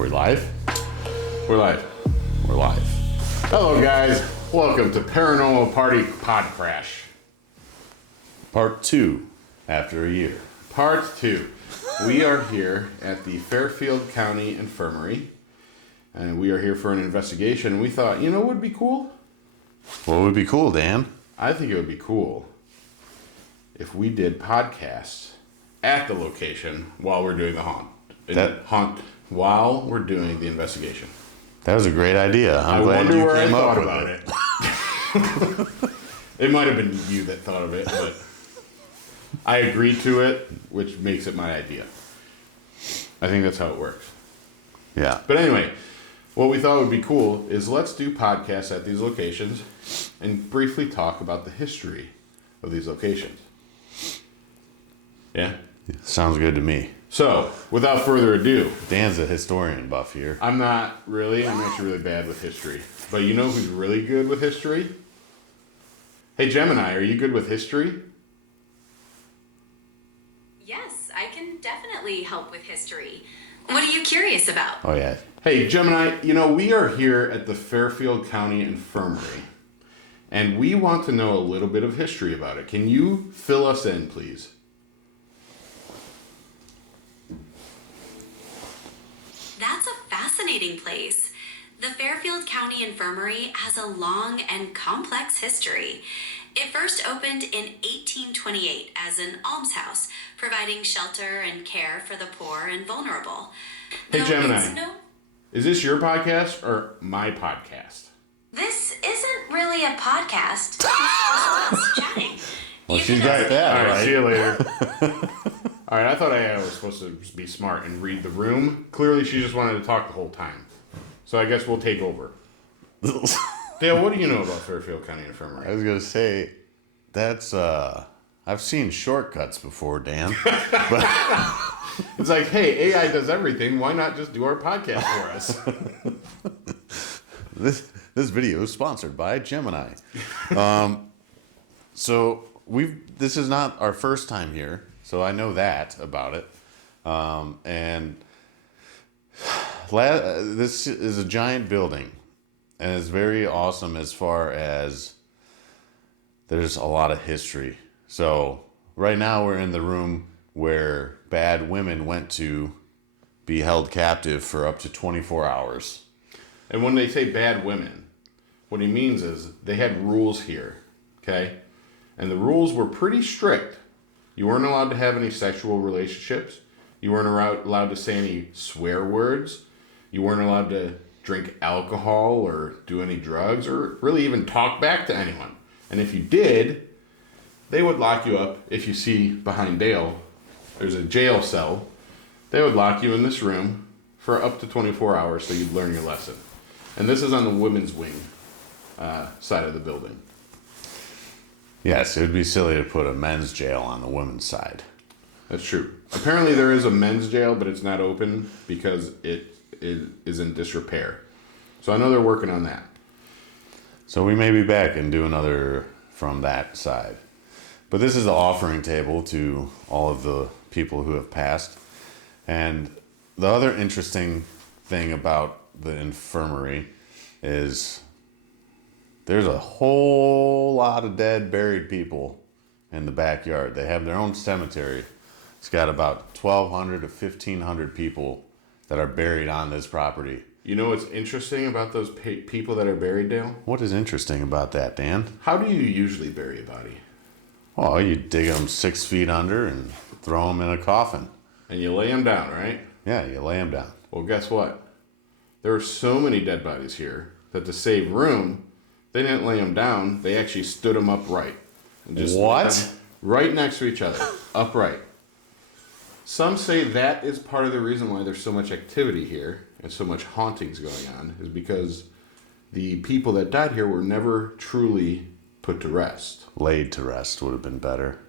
Are we live? We're live. We're live. Hello, guys. Welcome to Paranormal Party PodCrash. Part 2, after a year. Part 2. We are here at the Fairfield County Infirmary, and we are here for an investigation. We thought, you know what would be cool? What would be cool, Dan? I think it would be cool if we did podcasts at the location while we're doing the while we're doing the investigation. That was a great idea. I'm glad you came up with it. It might have been you that thought of it, but I agreed to it, which makes it my idea. I think that's how it works. Yeah. But anyway, what we thought would be cool is let's do podcasts at these locations and briefly talk about the history of these locations. Yeah? Sounds good to me. So, without further ado. Dan's a historian buff here. I'm not really. I'm actually really bad with history. But you know who's really good with history? Hey, Gemini, are you good with history? Yes, I can definitely help with history. What are you curious about? Oh, yeah. Hey, Gemini, you know, we are here at the Fairfield County Infirmary, and we want to know a little bit of history about it. Can you fill us in, please? That's a fascinating place. The Fairfield County Infirmary has a long and complex history. It first opened in 1828 as an almshouse, providing shelter and care for the poor and vulnerable. Hey, Gemini, is this your podcast or my podcast? This isn't really a podcast. It's just us chatting. Well, she's got that, All right, right? see you later. All right, I thought I was supposed to be smart and read the room. Clearly, she just wanted to talk the whole time. So I guess we'll take over. Dale, what do you know about Fairfield County Infirmary? I was going to say, that's, I've seen shortcuts before, Dan. But It's like, hey, AI does everything. Why not just do our podcast for us? this video is sponsored by Gemini. So this is not our first time here, so I know that about it. And this is a giant building, and it's very awesome as far as there's a lot of history. So right now we're in the room where bad women went to be held captive for up to 24 hours. And when they say bad women, what he means is they had rules here, okay? And the rules were pretty strict. You weren't allowed to have any sexual relationships. You weren't allowed to say any swear words. You weren't allowed to drink alcohol or do any drugs or really even talk back to anyone. And if you did, they would lock you up. If you see behind Dale, there's a jail cell. They would lock you in this room for up to 24 hours so you'd learn your lesson. And this is on the women's wing side of the building. Yes, it would be silly to put a men's jail on the women's side. That's true. Apparently there is a men's jail, but it's not open because it is in disrepair. So I know they're working on that. So we may be back and do another from that side. But this is the offering table to all of the people who have passed. And the other interesting thing about the infirmary is there's a whole lot of dead, buried people in the backyard. They have their own cemetery. It's got about 1,200 to 1,500 people that are buried on this property. You know what's interesting about those people that are buried, Dale? What is interesting about that, Dan? How do you usually bury a body? Well, you dig them 6 feet under and throw them in a coffin. And you lay them down, right? Yeah, you lay them down. Well, guess what? There are so many dead bodies here that to save room, they didn't lay them down. They actually stood them upright. And just What? Right next to each other, upright. Some say that is part of the reason why there's so much activity here and so much hauntings going on, is because the people that died here were never truly put to rest. Laid to rest would have been better.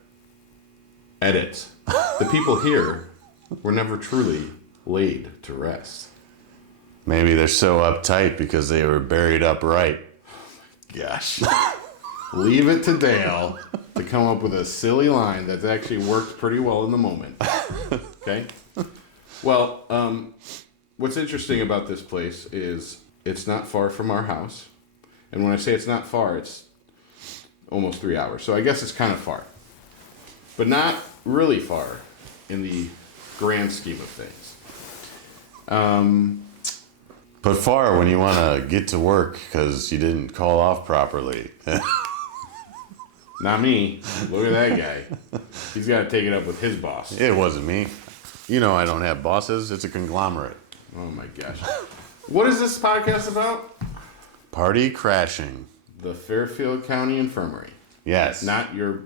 Edit. The people here were never truly laid to rest. Maybe they're so uptight because they were buried upright. Gosh. Leave it to Dale to come up with a silly line that's actually worked pretty well in the moment. Okay? Well, what's interesting about this place is it's not far from our house. And when I say it's not far, it's almost 3 hours. So I guess it's kind of far. But not really far in the grand scheme of things. But far when you want to get to work because you didn't call off properly. Not me. Look at that guy. He's got to take it up with his boss. It wasn't me. You know I don't have bosses. It's a conglomerate. Oh my gosh. What is this podcast about? Party crashing. The Fairfield County Infirmary. Yes. Not your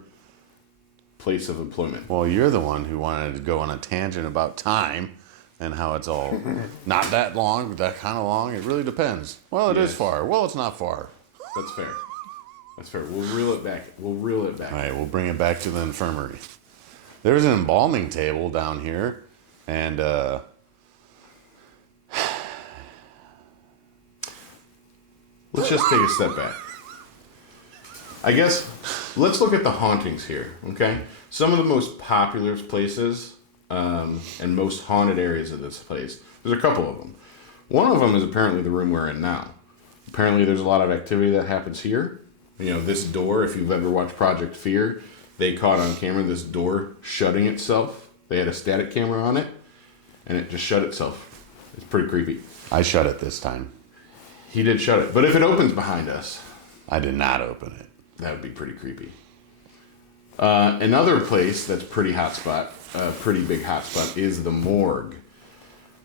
place of employment. Well, you're the one who wanted to go on a tangent about time and how it's all not that long, that kind of long. It really depends. Well, it is far. Well, it's not far. That's fair. That's fair. We'll reel it back. All right, we'll bring it back to the infirmary. There's an embalming table down here, and let's just take a step back. I guess let's look at the hauntings here, okay? Some of the most popular places and most haunted areas of this place. There's a couple of them. One of them is apparently the room we're in now. Apparently there's a lot of activity that happens here. You know, this door, if you've ever watched Project Fear, they caught on camera this door shutting itself. They had a static camera on it, and it just shut itself. It's pretty creepy. I shut it this time. He did shut it. But if it opens behind us, I did not open it. that would be pretty creepy. Another place that's pretty hot spot, pretty big hot spot, is the morgue.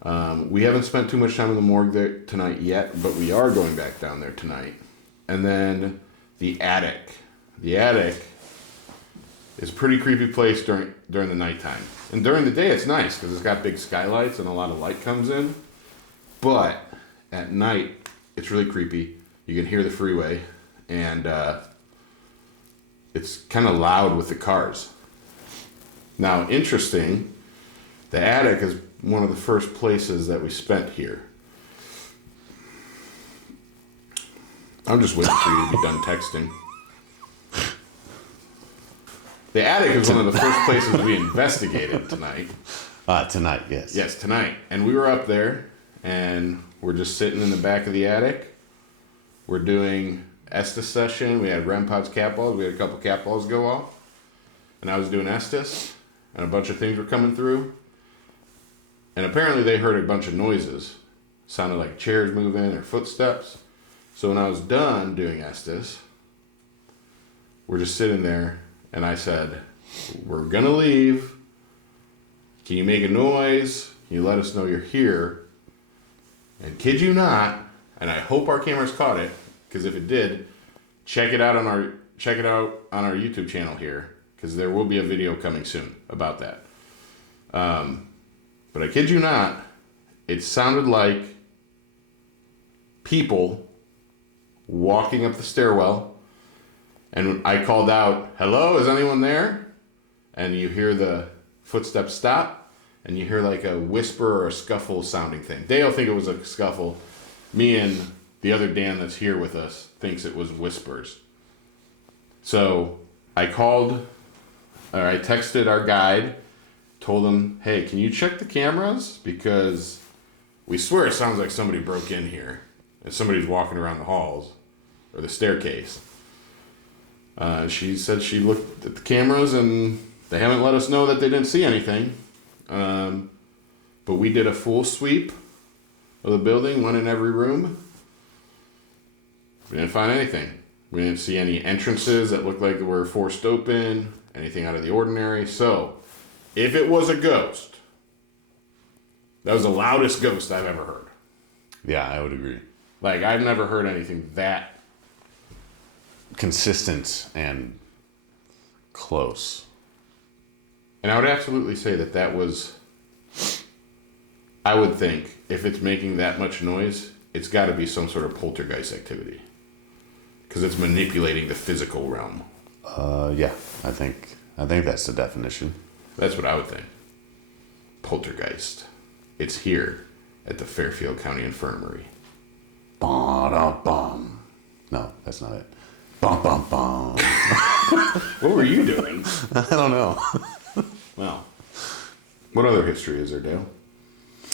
We haven't spent too much time in the morgue there tonight yet, but we are going back down there tonight. And then the attic. The attic is a pretty creepy place during the nighttime. And during the day it's nice because it's got big skylights and a lot of light comes in. But at night it's really creepy. You can hear the freeway and it's kind of loud with the cars. Now, interesting, the attic is one of the first places that we spent here. I'm just waiting for you to be done texting. The attic is one of the first places we investigated tonight. Tonight, yes. Yes, tonight. And we were up there, and we're just sitting in the back of the attic. We're doing Estes session. We had REM pods, cat balls. We had a couple cat balls go off. And I was doing Estes, and a bunch of things were coming through. And apparently they heard a bunch of noises. Sounded like chairs moving or footsteps. So when I was done doing Estes, we're just sitting there, and I said, we're gonna leave. Can you make a noise? Can you let us know you're here? And kid you not, and I hope our cameras caught it, because if it did, check it out on our YouTube channel here, because there will be a video coming soon about that. But I kid you not, it sounded like people walking up the stairwell, and I called out, hello, is anyone there? And you hear the footsteps stop, and you hear like a whisper or a scuffle sounding thing. They'll think it was a scuffle. Me and the other Dan that's here with us thinks it was whispers. So I texted our guide, told him, hey, can you check the cameras? Because we swear it sounds like somebody broke in here. And somebody's walking around the halls or the staircase. She said she looked at the cameras and they haven't let us know that they didn't see anything. But we did a full sweep of the building, one in every room. We didn't find anything. We didn't see any entrances that looked like they were forced open, anything out of the ordinary. So, if it was a ghost, that was the loudest ghost I've ever heard. Yeah, I would agree. Like, I've never heard anything that consistent and close. And I would absolutely say that was, I would think, if it's making that much noise, it's got to be some sort of poltergeist activity. Because it's manipulating the physical realm. Yeah, I think that's the definition. That's what I would think. Poltergeist. It's here at the Fairfield County Infirmary. Ba-dum-bum. No, that's not it. Bum-bum-bum. What were you doing? I don't know. Well, what other history is there, Dale?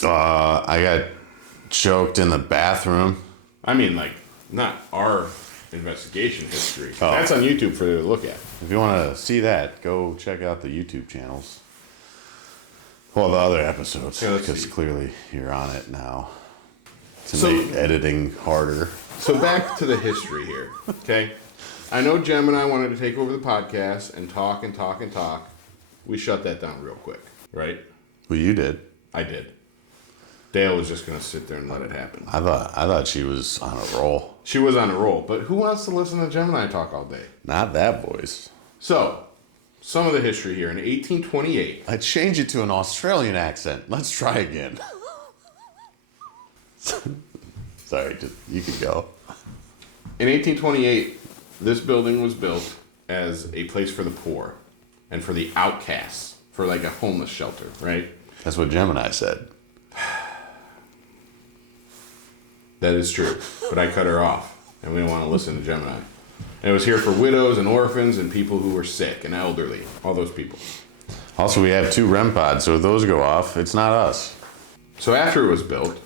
I got choked in the bathroom. I mean, like, not our investigation history. Oh. That's on YouTube for you to look at. If you want to see that, go check out the YouTube channels. Well, the other episodes, Yeah, let's because see. clearly you're on it now. To So- make editing harder. So back to the history here, okay? I know Jem and I wanted to take over the podcast and talk and talk and talk. We shut that down real quick, right? Well, you did. I did. Dale was just going to sit there and let it happen. I thought she was on a roll. She was on a roll, but who wants to listen to Jem and I talk all day? Not that voice. So, some of the history here. In 1828, I changed it to an Australian accent. Let's try again. Sorry, you can go. In 1828, this building was built as a place for the poor and for the outcasts, for like a homeless shelter, right? That's what Gemini said. That is true, but I cut her off, and we don't want to listen to Gemini. And it was here for widows and orphans and people who were sick and elderly, all those people. Also, we have 2 REM pods, so if those go off, it's not us. So after it was built,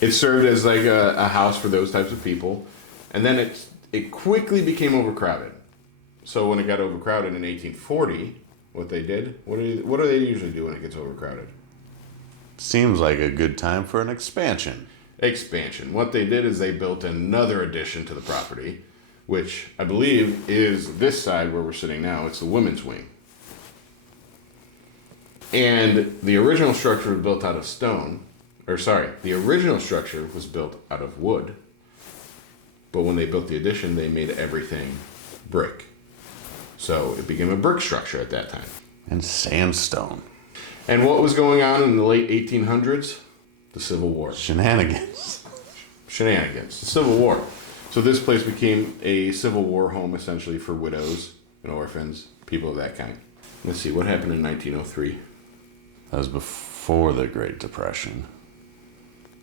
it served as like a house for those types of people, and then it quickly became overcrowded. So when it got overcrowded in 1840, what they did, what do they usually do when it gets overcrowded? Seems like a good time for an expansion. Expansion. What they did is they built another addition to the property, which I believe is this side where we're sitting now. It's the women's wing. And the original structure was built out of stone. The original structure was built out of wood. But when they built the addition, they made everything brick. So it became a brick structure at that time. And sandstone. And what was going on in the late 1800s? The Civil War. Shenanigans. Shenanigans. The Civil War. So this place became a Civil War home essentially for widows and orphans, people of that kind. Let's see, what happened in 1903? That was before the Great Depression.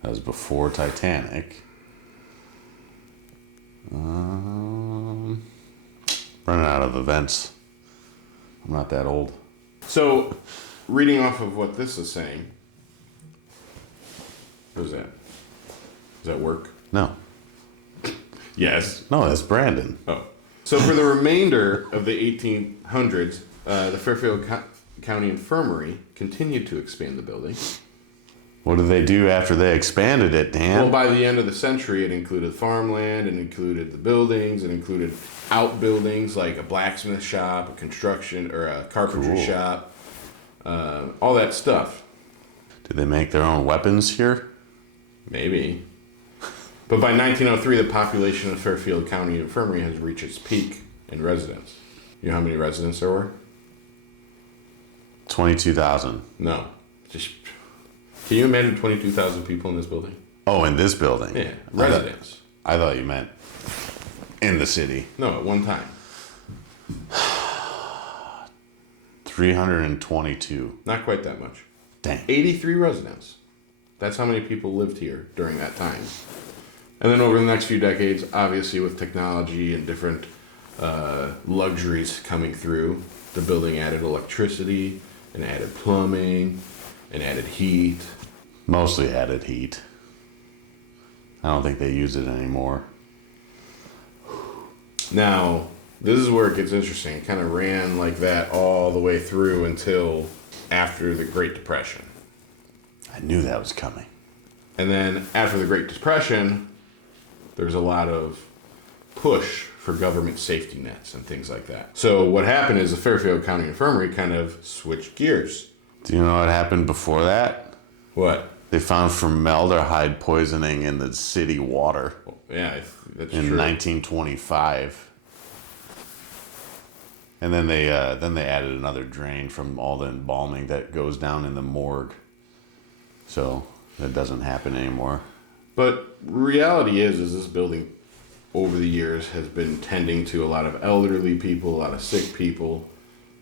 That was before Titanic. Running out of events. I'm not that old. So, reading off of what this is saying, what is that? Does that work? No. Yes. No, that's Brandon. Oh. So for the remainder of the 1800s, the Fairfield County Infirmary continued to expand the building. What did they do after they expanded it, Dan? Well, by the end of the century, it included farmland, it included the buildings, it included outbuildings like a blacksmith shop, a construction or a carpentry shop, all that stuff. Did they make their own weapons here? Maybe. But by 1903, the population of Fairfield County Infirmary has reached its peak in residents. You know how many residents there were? 22,000. No. Just, can you imagine 22,000 people in this building? Oh, in this building? Yeah, residents. I thought you meant in the city. No, at one time. 322. Not quite that much. Dang. 83 residents. That's how many people lived here during that time. And then over the next few decades, obviously with technology and different luxuries coming through, the building added electricity and added plumbing and added heat. Mostly added heat. I don't think they use it anymore. Now, this is where it gets interesting. It kind of ran like that all the way through until after the Great Depression. I knew that was coming. And then after the Great Depression, there's a lot of push for government safety nets and things like that. So what happened is the Fairfield County Infirmary kind of switched gears. Do you know what happened before that? What? They found formaldehyde poisoning in the city water Yeah, that's in true. 1925. And then they added another drain from all the embalming that goes down in the morgue. So that doesn't happen anymore. But reality is this building over the years has been tending to a lot of elderly people, a lot of sick people,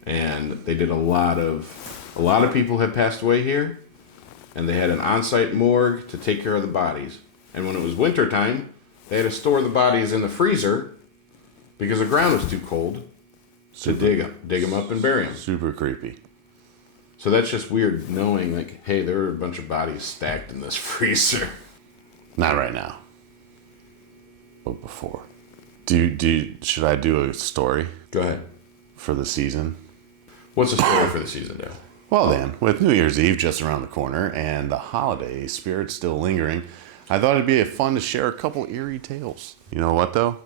and they did a lot of people have passed away here, and they had an on-site morgue to take care of the bodies. And when it was wintertime, they had to store the bodies in the freezer because the ground was too cold to dig them up and bury them. Super creepy. So that's just weird knowing, like, hey, there are a bunch of bodies stacked in this freezer. Not right now. But before. Should I do a story Go ahead. for the season? What's the story for the season, Dale? Well then, with New Year's Eve just around the corner and the holiday spirit still lingering, I thought it'd be fun to share a couple eerie tales. You know what though?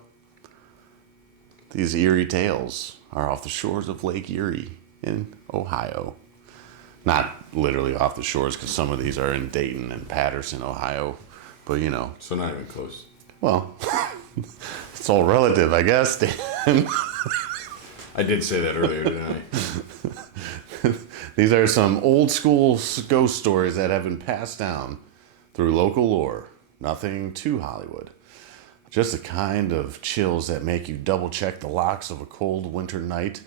These eerie tales are off the shores of Lake Erie in Ohio. Not literally off the shores, because some of these are in Dayton and Patterson, Ohio. But you know. So not even close. Well, it's all relative, I guess, Dan. I did say that earlier, didn't I? These are some old school ghost stories that have been passed down through local lore. Nothing too Hollywood. Just the kind of chills that make you double check the locks of a cold winter night.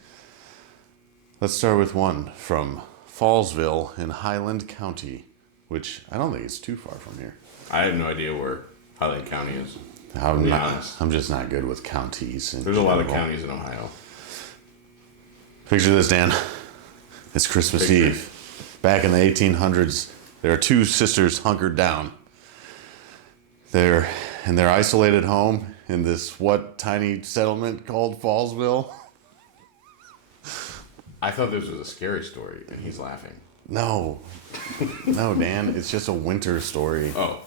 Let's start with one from Fallsville in Highland County, which I don't think is too far from here. I have no idea where Highland County is. be honest. I'm just not good with counties. There's a lot of counties in Ohio. Picture this, Dan. It's Christmas Eve. Back in the 1800s, there are two sisters hunkered down. They're in their isolated home in this tiny settlement called Fallsville. I thought this was a scary story, and he's laughing. No, Dan. It's just a winter story. Oh,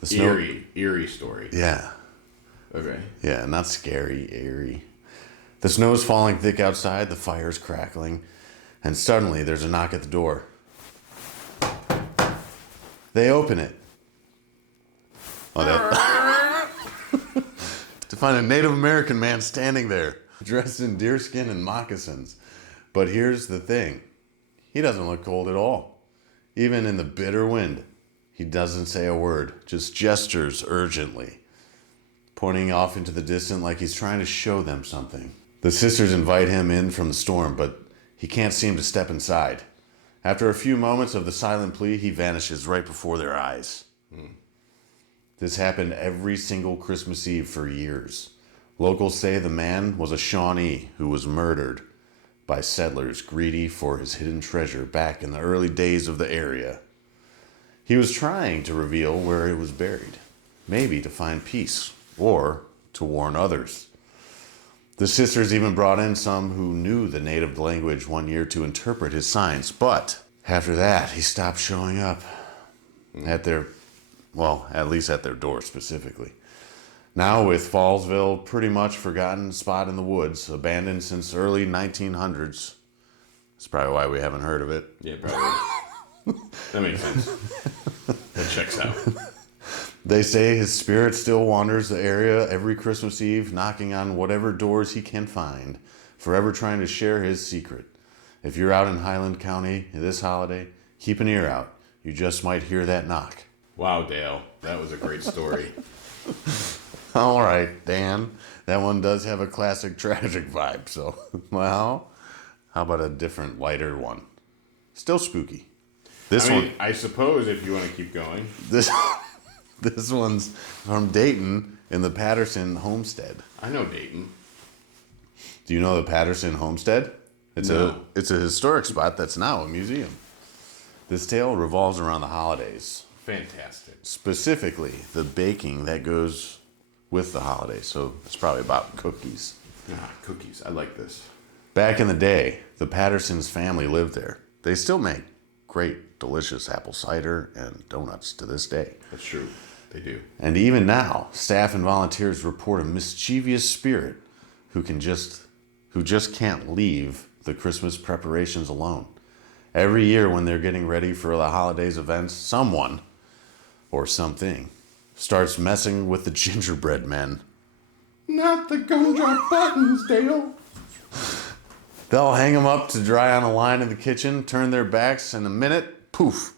the snow... eerie story. Yeah. Okay. Yeah, not scary, eerie. The snow's falling thick outside. The fire's crackling, and suddenly there's a knock at the door. They open it. Oh, that. To find a Native American man standing there, dressed in deerskin and moccasins. But here's the thing. He doesn't look cold at all. Even in the bitter wind, he doesn't say a word, just gestures urgently, pointing off into the distance like he's trying to show them something. The sisters invite him in from the storm, but he can't seem to step inside. After a few moments of the silent plea, he vanishes right before their eyes. This happened every single Christmas Eve for years. Locals say the man was a Shawnee who was murdered by settlers greedy for his hidden treasure back in the early days of the area. He was trying to reveal where it was buried, maybe to find peace or to warn others. The sisters even brought in some who knew the native language one year to interpret his signs, but after that, he stopped showing up at at least at their door specifically. Now with Fallsville pretty much forgotten spot in the woods, abandoned since early 1900s. That's probably why we haven't heard of it. Yeah, probably. That makes sense. That checks out. They say his spirit still wanders the area every Christmas Eve, knocking on whatever doors he can find, forever trying to share his secret. If you're out in Highland County this holiday, keep an ear out. You just might hear that knock. Wow, Dale. That was a great story. All right, Dan. That one does have a classic tragic vibe, so, well, how about a different, lighter one? Still spooky. I suppose if you want to keep going. This one's from Dayton in the Patterson Homestead. I know Dayton. Do you know the Patterson Homestead? It's a historic spot that's now a museum. This tale revolves around the holidays. Fantastic. Specifically, the baking that goes with the holidays. So it's probably about cookies. Cookies. I like this. Back in the day, the Pattersons family lived there. They still make great, delicious apple cider and donuts to this day. That's true. They do. And even now, staff and volunteers report a mischievous spirit who just can't leave the Christmas preparations alone. Every year when they're getting ready for the holidays events, someone or something starts messing with the gingerbread men. Not the gumdrop buttons, Dale. They'll hang them up to dry on a line in the kitchen, turn their backs, and in a minute, poof.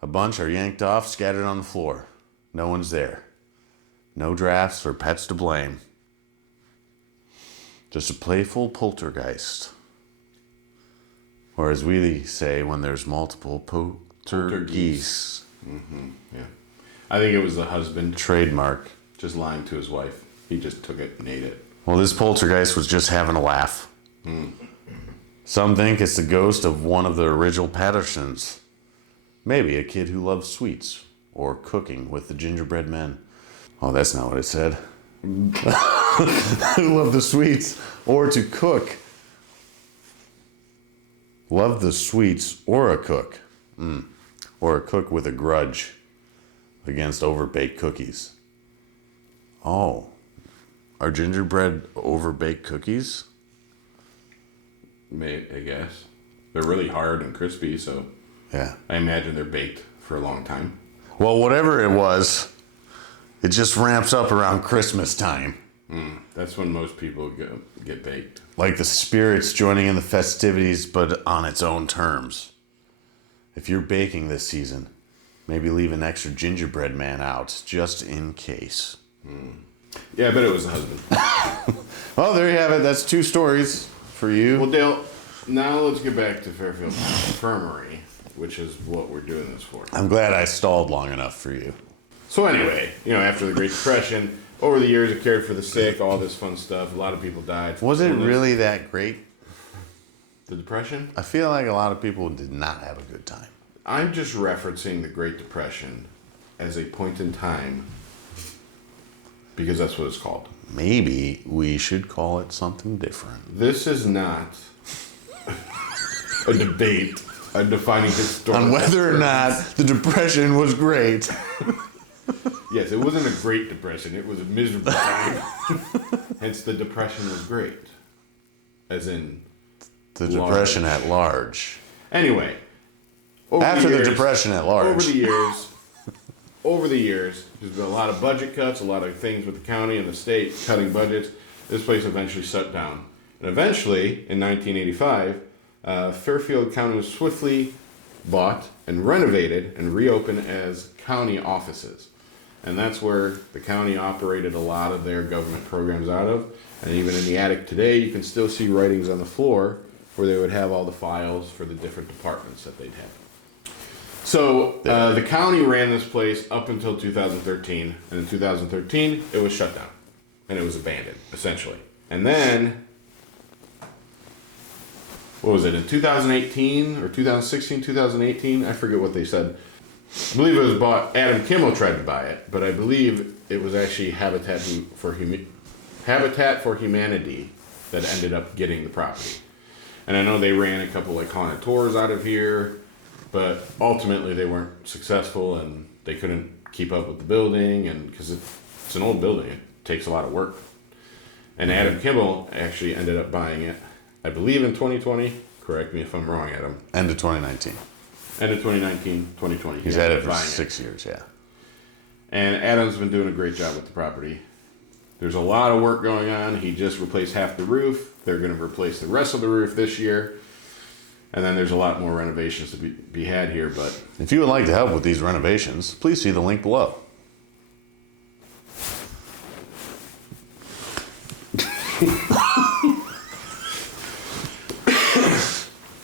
A bunch are yanked off, scattered on the floor. No one's there. No drafts or pets to blame. Just a playful poltergeist. Or as we say when there's multiple poltergeists. Mm-hmm. Yeah. I think it was the husband. Trademark. Just lying to his wife. He just took it and ate it. Well, this poltergeist was just having a laugh. Some think it's the ghost of one of the original Pattersons. Maybe a kid who loved sweets or cooking with the gingerbread men. Oh, that's not what it said. Who loved the sweets or to cook. Love the sweets or a cook. Or a cook with a grudge against overbaked cookies. Oh. Are gingerbread overbaked cookies? I guess. They're really hard and crispy, so Yeah. I imagine they're baked for a long time. Well, whatever it was, it just ramps up around Christmas time. That's when most people get baked. Like the spirits joining in the festivities, but on its own terms. If you're baking this season, maybe leave an extra gingerbread man out, just in case. Yeah, I bet it was the husband. Well, there you have it. That's 2 stories for you. Well, Dale, now let's get back to Fairfield County Infirmary, which is what we're doing this for. I'm glad I stalled long enough for you. So anyway, after the Great Depression, over the years it cared for the sick, all this fun stuff. A lot of people died. Was it really that great? The Depression? I feel like a lot of people did not have a good time. I'm just referencing the Great Depression as a point in time because that's what it's called. Maybe we should call it something different. This is not a debate on defining historical On whether or not the Depression was great. Yes, it wasn't a Great Depression. It was a miserable time. Hence, the Depression was great. As in... The Depression at large. Anyway. After the Depression at large. Over the years, there's been a lot of budget cuts, a lot of things with the county and the state cutting budgets. This place eventually shut down. And eventually, in 1985, Fairfield County was swiftly bought and renovated and reopened as county offices. And that's where the county operated a lot of their government programs out of. And even in the attic today, you can still see writings on the floor where they would have all the files for the different departments that they'd have. So the county ran this place up until 2013. And in 2013, it was shut down. And it was abandoned, essentially. And then, what was it, in 2018 or 2016, 2018? I forget what they said. I believe it was bought. Adam Kimmel tried to buy it, but I believe it was actually Habitat for Humanity that ended up getting the property. And I know they ran a couple haunted tours out of here, but ultimately they weren't successful and they couldn't keep up with the building, and because it's an old building, it takes a lot of work. And Adam Kimmel actually ended up buying it, I believe in 2020. Correct me if I'm wrong, Adam. End of 2019. End of 2019, 2020. He's had it for 6 years, yeah. And Adam's been doing a great job with the property. There's a lot of work going on. He just replaced half the roof. They're going to replace the rest of the roof this year. And then there's a lot more renovations to be had here. But if you would like to help with these renovations, please see the link below.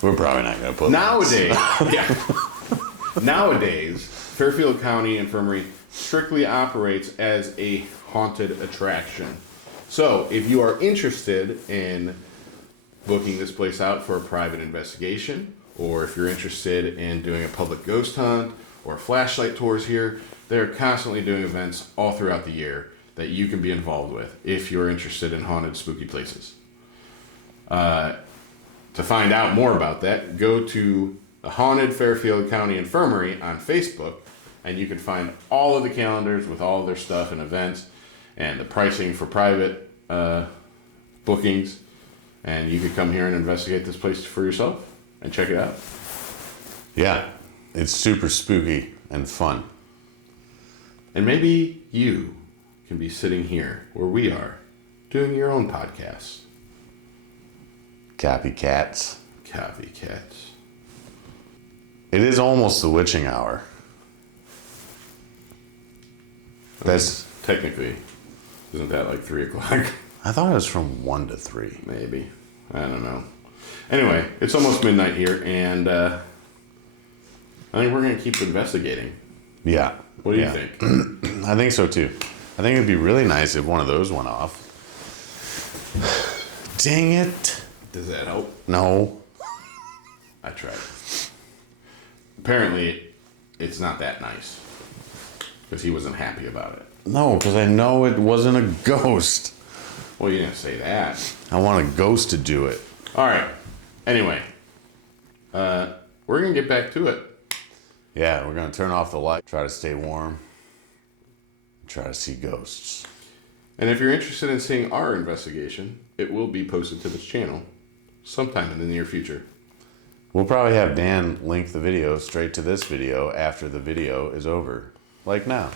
We're probably not going to put Nowadays, Fairfield County Infirmary strictly operates as a haunted attraction. So, if you are interested in booking this place out for a private investigation, or if you're interested in doing a public ghost hunt or flashlight tours here, they're constantly doing events all throughout the year that you can be involved with if you're interested in haunted, spooky places. To find out more about that, go to the Haunted Fairfield County Infirmary on Facebook, and you can find all of the calendars with all of their stuff and events and the pricing for private bookings. And you could come here and investigate this place for yourself and check it out. Yeah, it's super spooky and fun. And maybe you can be sitting here where we are doing your own podcasts. Copycats. Copycats. It is almost the witching hour. That's technically, isn't that like 3 o'clock? I thought it was from 1 to 3. Maybe. I don't know. Anyway, it's almost midnight here, and I think we're going to keep investigating. Yeah. What do you think? I think so too. I think it'd be really nice if one of those went off. Dang it. Does that help? No. I tried. Apparently, it's not that nice. Because he wasn't happy about it. No, because I know it wasn't a ghost. Well, you didn't say that. I want a ghost to do it. All right. Anyway, we're going to get back to it. Yeah, we're going to turn off the light, try to stay warm, try to see ghosts. And if you're interested in seeing our investigation, it will be posted to this channel sometime in the near future. We'll probably have Dan link the video straight to this video after the video is over. Like now.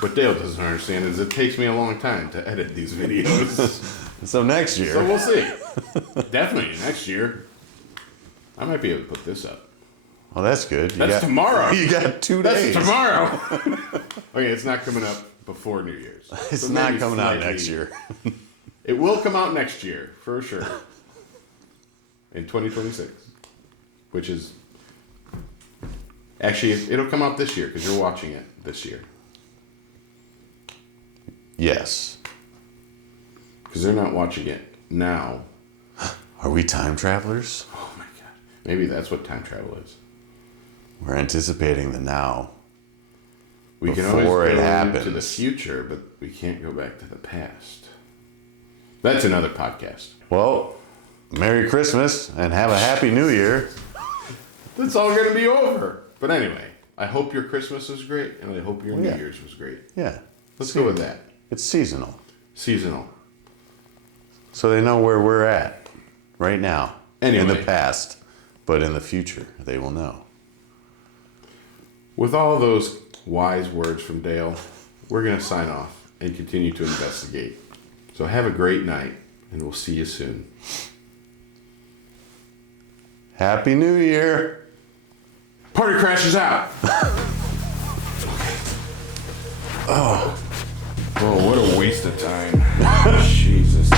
What Dale doesn't understand is it takes me a long time to edit these videos. So next year. So we'll see. Definitely next year. I might be able to put this up. Oh, that's good. That's tomorrow. You got 2 days. That's tomorrow. Okay, it's not coming up before New Year's. It's So not maybe coming out slightly- next year. It will come out next year, for sure. In 2026. Which is... Actually, it'll come out this year, because you're watching it this year. Yes. Because they're not watching it now. Are we time travelers? Oh my god. Maybe that's what time travel is. We're anticipating the now. We can always Before it go to the happens. future, but we can't go back to the past. That's another podcast. Well, Merry Christmas and have a Happy New Year. That's all going to be over. But anyway, I hope your Christmas was great, and I hope your New yeah. Year's was great. Yeah. Let's go with that. It's seasonal. Seasonal. So they know where we're at right now. In Anyway. the past. But in the future, they will know. With all those wise words from Dale, we're going to sign off and continue to investigate. So have a great night, and we'll see you soon. Happy New Year. Party Crashers out! Oh. Whoa, what a waste of time. Jesus.